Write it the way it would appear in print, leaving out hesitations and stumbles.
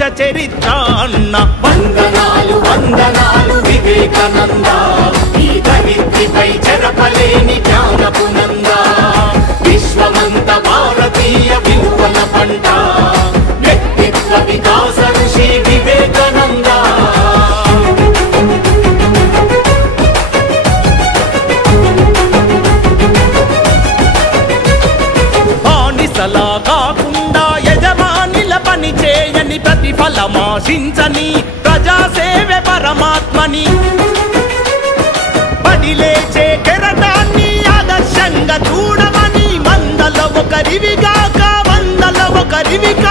పంచ చరిత్ర అన్న. వందనాలు వందనాలు వివేకానంద, ఈ ధరిత్రిపై చెరపలేని జ్ఞానపు నంద. విశ్వమంత భారతీయ విలువల పంట, వ్యక్తిత్వ వికాస ఋషి వివేకానంద. బానిసలా కాకుండా యజమానిల పని చేయని, ప్రతిఫలమాశించని ప్రజాసేవ పరమాత్మని. పడిలేచే కెరటాన్ని ఆదర్శంగా చూడమని, మందల ఒకరివిగాక వందల ఒకరివిగా